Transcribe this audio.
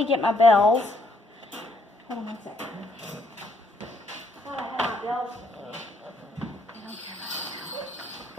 me get my bells. Hold on 1 second. I thought I had my bells. I don't care about that.